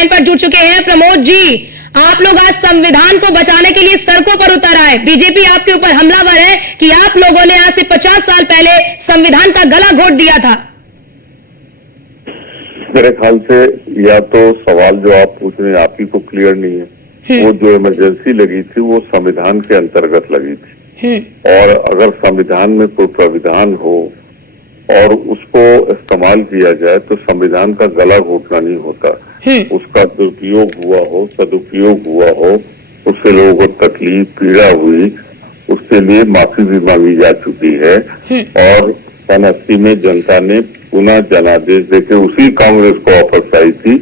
Line पर जुड़ चुके हैं। प्रमोद जी, आप लोग आज संविधान को बचाने के लिए सड़कों पर उतर आए। बीजेपी आपके ऊपर हमलावर है कि आप लोगों ने आज से 50 साल पहले संविधान का गला घोट दिया था। मेरे ख्याल से या तो सवाल जो आप पूछ रहे हैं आप ही को क्लियर नहीं है। वो जो इमरजेंसी लगी थी वो संविधान के अंतर्गत लगी थी, और अगर संविधान में कोई प्राविधान हो और उसको इस्तेमाल किया जाए तो संविधान का गला घोटना नहीं होता। उसका दुरुपयोग हुआ हो, सदुपयोग हुआ हो, उससे लोगों को तकलीफ पीड़ा हुई, उसके लिए माफी भी मांगी जा चुकी है। और सन 80 में जनता ने पुनः जनादेश देके उसी कांग्रेस को वापस आई थी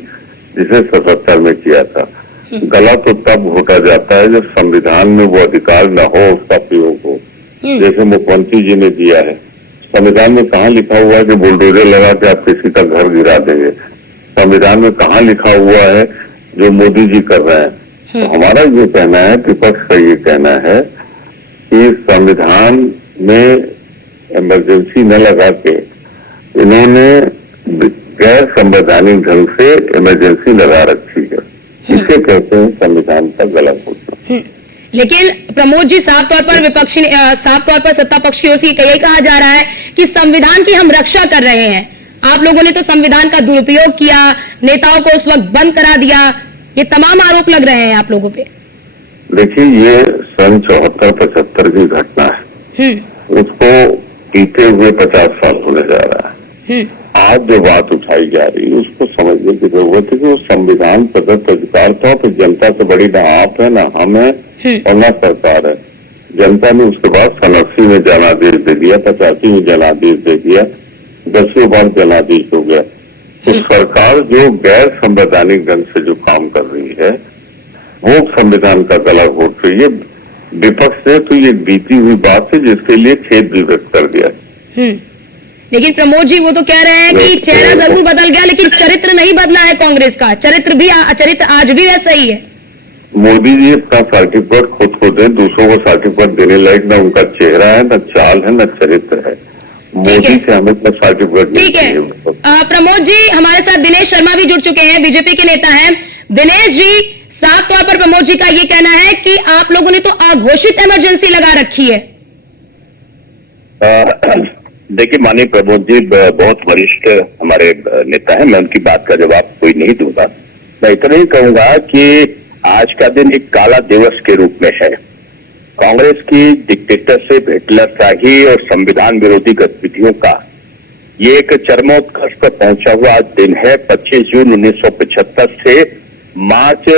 जिसे 77 में किया था। गला तो तब घोटा जाता है जब संविधान में वो अधिकार न हो, उसका प्रयोग हो, जैसे मुख्यमंत्री जी ने दिया है। संविधान में कहाँ लिखा हुआ है कि बुलडोजर लगा के आप किसी का घर गिरा देंगे? संविधान में कहाँ लिखा हुआ है जो मोदी जी कर रहे हैं? तो हमारा ये कहना है, विपक्ष का ये कहना है कि संविधान में इमरजेंसी न लगा के इन्होंने गैर संवैधानिक ढंग से इमरजेंसी लगा रखी है। इसे कहते हैं संविधान का गला घोटना। लेकिन प्रमोद जी, साफ तौर पर सत्ता पक्ष की ओर से यही कहा जा रहा है कि संविधान की हम रक्षा कर रहे हैं। आप लोगों ने तो संविधान का दुरुपयोग किया, नेताओं को उस वक्त बंद करा दिया, ये तमाम आरोप लग रहे हैं आप लोगों पे। देखिए, ये सन 74-75 की घटना है, उसको बीते हुए 50 साल होने जा रहा है। आज जो बात उठाई जा रही है उसको समझने की जरूरत है कि वो संविधान प्रदत्त अधिकार था, तो जनता से बड़ी ना आप है, ना हम है और ना सरकार है। जनता ने उसके बाद सन 80 में जनादेश दे दिया, 85 में जनादेश दे दिया, 10वीं बार जनादेश हो गया। तो सरकार जो गैर संवैधानिक ढंग से जो काम कर रही है वो संविधान का गला घोट रही है। विपक्ष ने तो ये बीती हुई बात है जिसके लिए खेद भी व्यक्त कर दिया। लेकिन प्रमोद जी, वो तो कह रहे हैं कि चेहरा जरूर बदल गया लेकिन चरित्र नहीं बदला है कांग्रेस का। चरित्र आज भी वैसा ही है। मोदी जी इसका सर्टिफिकेट खुद को दें, दूसरों को सर्टिफिकेट देने लायक न उनका चेहरा है, न चाल है, न चरित्र है। मोदी से हमें सर्टिफिकेट ठीक है। प्रमोद जी, हमारे साथ दिनेश शर्मा भी जुड़ चुके हैं, बीजेपी के नेता हैं। दिनेश जी, साफ तौर पर प्रमोद जी का ये कहना है कि आप लोगों ने तो अघोषित इमरजेंसी लगा रखी है। देखिए माननीय प्रमोद जी बहुत वरिष्ठ हमारे नेता हैं, मैं उनकी बात का जवाब कोई नहीं दूंगा। मैं इतना ही कहूंगा कि आज का दिन एक काला दिवस के रूप में है। कांग्रेस की डिक्टेटरशिप, हिटलरशाही और संविधान विरोधी गतिविधियों का ये एक चरमोत्कर्ष पर पहुंचा हुआ दिन है। 25 जून 1975 से मार्च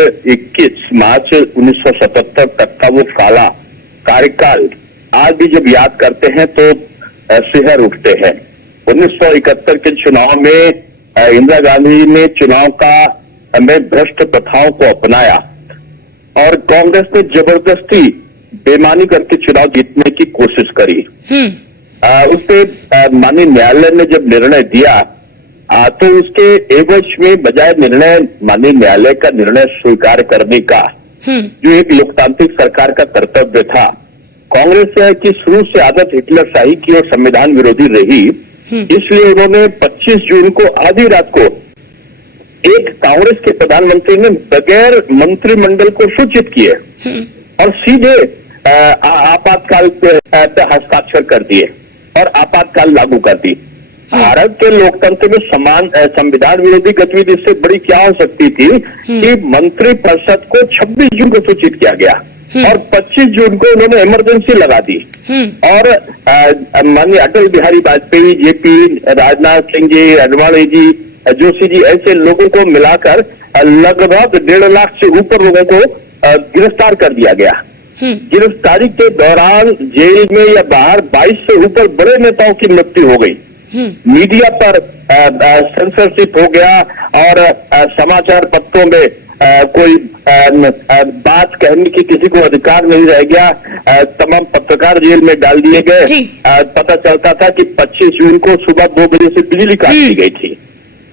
1977 तक का वो काला कार्यकाल आज भी जब याद करते हैं तो सिहर उठते हैं। 1971 के चुनाव में इंदिरा गांधी ने चुनाव में भ्रष्ट प्रथाओं को अपनाया और कांग्रेस ने जबरदस्ती बेईमानी करके चुनाव जीतने की कोशिश करी। उसपे माननीय न्यायालय ने जब निर्णय दिया तो उसके एवज में बजाय माननीय न्यायालय का निर्णय स्वीकार करने का जो एक लोकतांत्रिक सरकार का कर्तव्य था, कांग्रेस की शुरू से आदत हिटलरशाही की और संविधान विरोधी रही, इसलिए उन्होंने 25 जून को आधी रात को एक कांग्रेस के प्रधानमंत्री ने बगैर मंत्रिमंडल को सूचित किए और सीधे आपातकाल पे हस्ताक्षर कर दिए और आपातकाल लागू कर दी। भारत के लोकतंत्र में समान संविधान विरोधी गतिविधि से बड़ी क्या हो सकती थी कि मंत्रिपरिषद को 26 जून को सूचित किया गया और 25 जून को उन्होंने इमरजेंसी लगा दी और माननीय अटल बिहारी वाजपेयी, जेपी, राजनाथ सिंह जी, अडवाणी जी, जोशी जी, ऐसे लोगों को मिलाकर लगभग 1.5 लाख से ऊपर लोगों को गिरफ्तार कर दिया गया। गिरफ्तारी के दौरान जेल में या बाहर 22 से ऊपर बड़े नेताओं की मृत्यु हो गई। मीडिया पर सेंसरशिप हो गया और समाचार पत्रों में कोई बात कहने की किसी को अधिकार नहीं रह गया। तमाम पत्रकार जेल में डाल दिए गए। पता चलता था कि 25 जून को सुबह 2 बजे से बिजली काट दी गई थी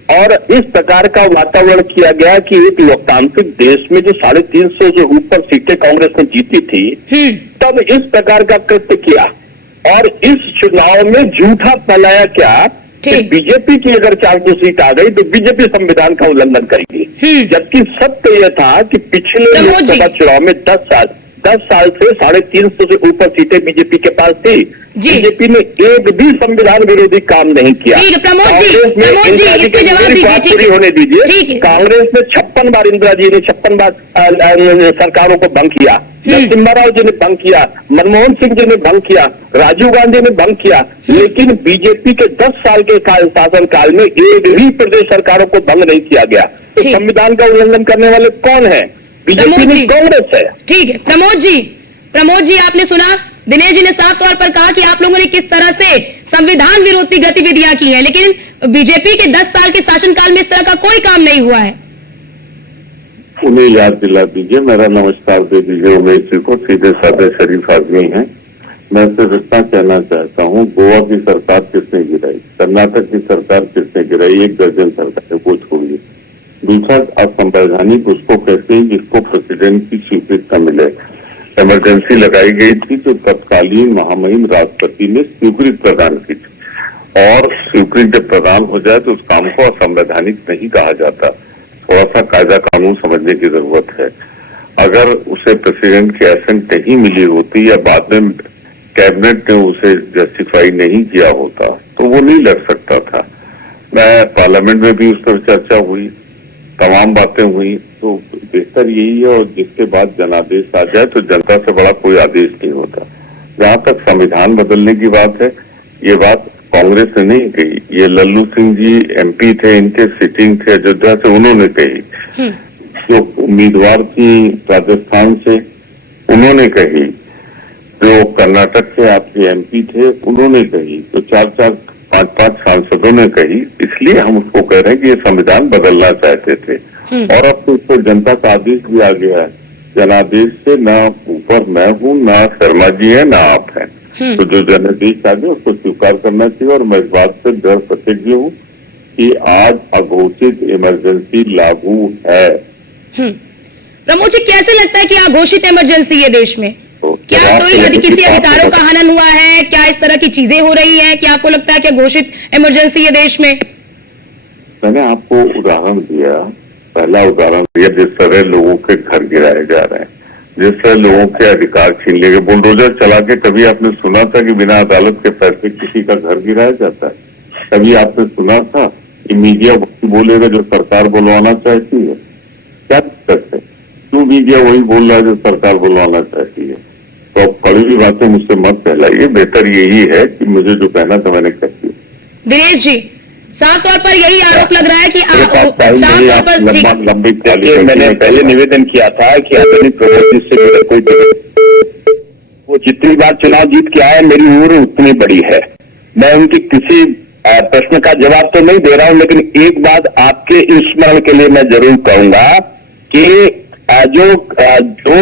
और इस प्रकार का वातावरण किया गया कि एक लोकतांत्रिक देश में जो 350 से ऊपर सीटें कांग्रेस ने जीती थी, तब इस प्रकार का कृत्य किया और इस चुनाव में झूठा फैलाया क्या ठीक। बीजेपी की अगर 400 सीट आ गई तो बीजेपी संविधान का उल्लंघन करेगी। जबकि सत्य यह था कि पिछले प्रमोद जी। लोकसभा चुनाव में 10 साल से 350 से ऊपर सीटें बीजेपी के पास थी। जी। बीजेपी ने एक भी संविधान विरोधी काम नहीं किया। ठीक है, प्रमोद जी, कांग्रेस ने प्रमोद जी, इंदिरा इस पे की जवाब मेरी दीजिए, बात ठीक पूरी है। होने दीजिए। ठीक है। कांग्रेस ने 56 बार, इंदिरा जी ने 56 बार सरकारों को भंग किया। नरसिम्हा राव जी ने भंग किया, मनमोहन सिंह जी ने भंग किया, राजीव गांधी ने भंग किया, लेकिन बीजेपी के 10 साल के शासन काल में एक भी प्रदेश सरकारों को भंग नहीं किया गया। तो ठीक। संविधान का उल्लंघन करने वाले कौन है? बीजेपी प्रमोद नहीं, जी। कांग्रेस है। ठीक है, प्रमोद जी आपने सुना, दिनेश जी ने साफ तौर पर कहा कि आप लोगों ने किस तरह से संविधान विरोधी गतिविधियां की हैं, लेकिन बीजेपी के 10 साल के शासनकाल में इस तरह का कोई काम नहीं हुआ है। उन्हें याद दिला दीजिए, मेरा नमस्कार दे दीजिए उमेश जी को, सीधे साधे शरीफ आदमी हैं। मैं सिर्फ इतना कहना चाहता हूँ, गोवा की सरकार किसने गिराई, कर्नाटक की सरकार किसने गिराई, एक दर्जन सरकार को छोड़िए। दूसरा, असंवैधानिक उसको कहते हैं जिसको प्रेसिडेंट की स्वीकृति मिले। इमरजेंसी लगाई गई थी जो तत्कालीन महामहिम राष्ट्रपति ने स्वीकृति प्रदान की थी, और स्वीकृति जब प्रदान हो जाए तो उस काम को असंवैधानिक नहीं कहा जाता। थोड़ा सा कायदा कानून समझने की जरूरत है। अगर उसे प्रेसिडेंट की एसेंट नहीं मिली होती या बाद में कैबिनेट ने उसे जस्टिफाई नहीं किया होता तो वो नहीं लड़ सकता था। मैं पार्लियामेंट में भी उस पर चर्चा हुई, तमाम बातें हुई, तो बेहतर यही है, और जिसके बाद जनादेश आ जाए तो जनता से बड़ा कोई आदेश नहीं होता। जहां तक संविधान बदलने की बात है, ये बात कांग्रेस ने नहीं कही, ये लल्लू सिंह जी एमपी थे, इनके सिटिंग थे अयोध्या से, उन्होंने कही। जो उम्मीदवार थी राजस्थान से उन्होंने कही, जो कर्नाटक से आपके एमपी थे उन्होंने कही, तो 4-4, 5-5 सांसदों ने कही। इसलिए हम उसको कह रहे हैं कि ये संविधान बदलना चाहते थे, और अब तो उस पर जनता का आदेश भी आ गया है। जनादेश से ना ऊपर मैं हूँ, ना शर्मा जी है, ना आप हैं, तो जो जनादेश आ गया उसको स्वीकार करना चाहिए। और मैं इस बात से दृढ़ प्रतिज्ञ हूँ कि आज अघोषित इमरजेंसी लागू है। प्रमोद जी, कैसे लगता है कि अघोषित इमरजेंसी है देश में? तो क्या कोई किसी अधिकारों का हनन हुआ है? क्या इस तरह की चीजें हो रही हैं? क्या आपको लगता है कि घोषित इमरजेंसी है देश में? मैंने आपको उदाहरण दिया, पहला उदाहरण दिया, जिस तरह लोगों के घर गिराए जा रहे हैं, जिस तरह लोगों के अधिकार छीन लिए। बुलडोजर चला के कभी आपने सुना था कि बिना अदालत के फैसले किसी का घर गिराया जाता है? कभी आपने सुना था कि मीडिया बोलेगा जो सरकार बुलवाना चाहती है? क्या दिक्कत है? क्यों मीडिया वही बोल रहा है जो सरकार बुलवाना चाहती है? तो अब कड़ी हुई बातें मुझसे मत कहलाइए, बेहतर यही है कि मुझे जो कहना था मैंने कह दिया। दिनेश जी, साफ तौर पर यही आरोप लग रहा है कि साफ तौर पर देखिए, मैंने पहले निवेदन किया था कि आदरणीय प्रमोद जी से मेरा कोई, वो जितनी बार चुनाव जीत के आए मेरी उम्र उतनी बड़ी है। मैं उनकी किसी प्रश्न का जवाब तो नहीं दे रहा हूं, लेकिन एक बात आपके स्मरण के लिए मैं जरूर कहूंगा कि जो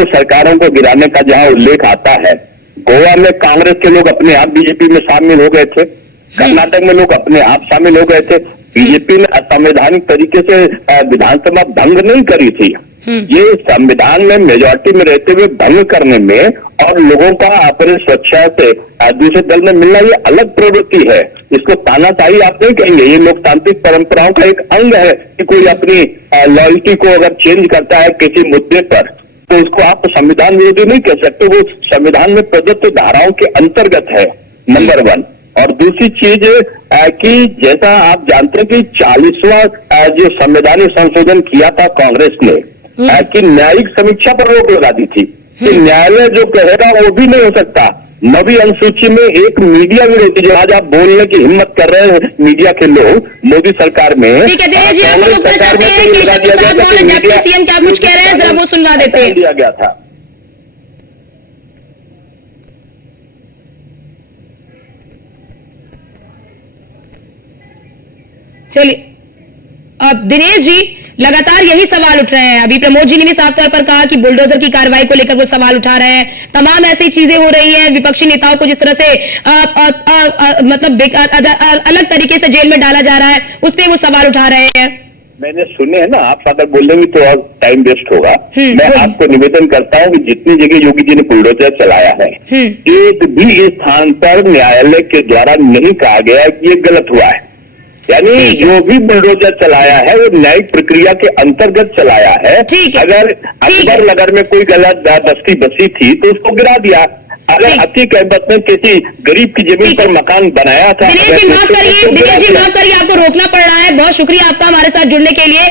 सरकारों को गिराने का जहां उल्लेख आता है, गोवा में कांग्रेस के लोग अपने आप बीजेपी में शामिल हो गए थे, कर्नाटक में लोग अपने आप शामिल हो गए थे। बीजेपी ने असंवैधानिक तरीके से विधानसभा भंग नहीं करी थी, ये संविधान में मेजॉरिटी में रहते हुए भंग करने में और लोगों का अपने स्वेच्छा से दूसरे दल में मिलना, ये अलग प्रवृत्ति है। इसको तानाशाही आप नहीं कहेंगे, ये लोकतांत्रिक परंपराओं का एक अंग है कि कोई अपनी लॉयल्टी को अगर चेंज करता है किसी मुद्दे पर तो उसको आप संविधान विरोधी नहीं कह सकते, वो संविधान में प्रदत्त धाराओं के अंतर्गत है, नंबर 1। और दूसरी चीज कि जैसा आप जानते हैं कि 40वां जो संवैधानिक संशोधन किया था कांग्रेस ने, कि न्यायिक समीक्षा पर रोक लगा दी थी कि न्यायालय जो कहेगा वो भी नहीं हो सकता। 9वीं अनुसूची में एक मीडिया विरोधी, जो आज आप बोलने की हिम्मत कर रहे हैं मीडिया के लोग मोदी सरकार में, ठीक है दिनेश जी, आपको रोकना चाहते हैं कि प्रसाद मौर्य डिप्टी सीएम क्या कुछ कह रहे हैं, जरा वो सुनवा देते हैं। दिया गया था। चलिए, अब दिनेश जी, लगातार यही सवाल उठ रहे हैं। अभी प्रमोद जी ने भी साफ तौर पर कहा कि बुलडोजर की कार्रवाई को लेकर वो सवाल उठा रहे हैं। तमाम ऐसी चीजें हो रही हैं, विपक्षी नेताओं को जिस तरह से मतलब अलग तरीके से जेल में डाला जा रहा है, उस पर वो सवाल उठा रहे हैं। मैंने सुने हैं ना, आप अगर बोलेंगे तो और टाइम वेस्ट होगा। मैं आपको निवेदन करता हूं कि जितनी जगह योगी जी ने बुलडोजर चलाया है, एक भी स्थान पर न्यायालय के द्वारा नहीं कहा गया कि ये गलत हुआ है। यानी ठीक है। जो भी बुलडोजर चलाया है वो न्यायिक प्रक्रिया के अंतर्गत चलाया है। ठीक है। अगर ठीक है। अकबर नगर में कोई गलत बस्ती बसी थी तो उसको गिरा दिया। अगर ठीक। अतीक अहमद ने किसी गरीब की जमीन ठीक पर है। मकान बनाया था, दिनेश जी माफ करिए, तो गिरा दिनेश जी दिया। माफ करिए, आपको रोकना पड़ रहा है। बहुत शुक्रिया आपका हमारे साथ जुड़ने के लिए।